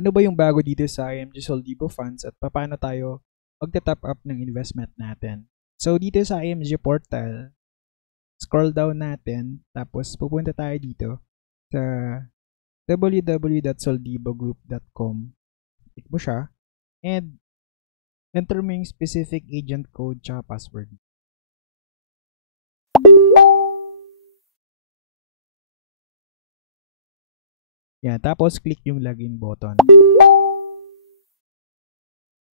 Ano ba yung bago dito sa IMG Soldibo Funds at paano tayo magta-top up ng investment natin? So dito sa IMG portal, scroll down natin tapos pupunta tayo dito sa www.soldibogroup.com. Click mo siya and enter mo yung specific agent code tsaka password. Yan, tapos click yung login button.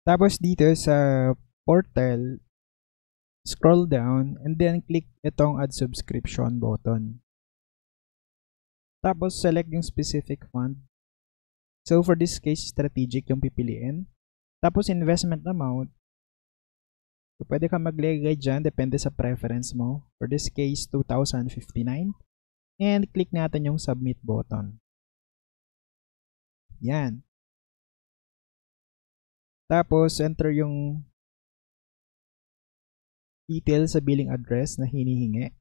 Tapos dito sa portal, scroll down and then click itong add subscription button. Tapos select yung specific fund. So for this case, strategic yung pipiliin. Tapos investment amount. So pwede ka maglagay dyan, depende sa preference mo. For this case, 2,059. And click natin yung submit button. Yan. Tapos enter yung details sa billing address na hinihingi.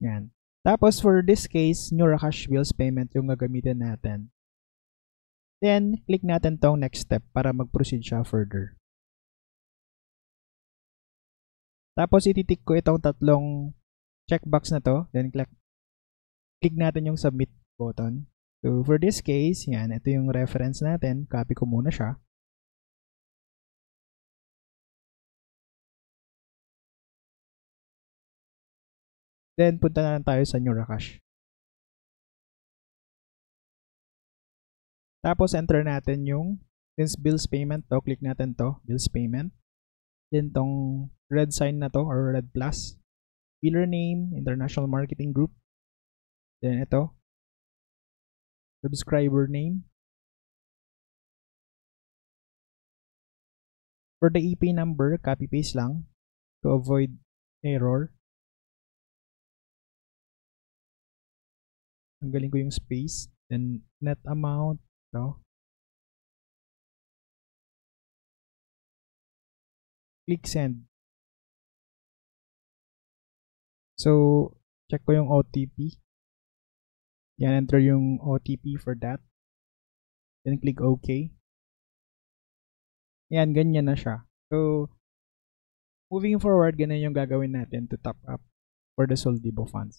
Yan. Tapos for this case, Neuracash bills payment yung gagamitin natin. Then, click natin tong next step para mag-proceed siya further. Tapos, ititik ko itong tatlong checkbox na to. Then, click natin yung submit button. So, for this case, yan, ito yung reference natin. Copy ko muna siya. Then, punta na lang tayo sa Neuracash. Tapos, enter natin yung since bills payment to, click natin to, bills payment. Then, tong red sign na to, or red plus. Biller name, International Marketing Group. Then, ito, subscriber name. For the EP number, copy-paste lang to avoid error. Tanggalin ko yung space. Then, net amount. No? Click send. So, check ko yung OTP. Yan, enter yung OTP for that. Then, click OK. Yan, ganyan na siya. So, moving forward, ganun yung gagawin natin to top up for the Soldibo funds.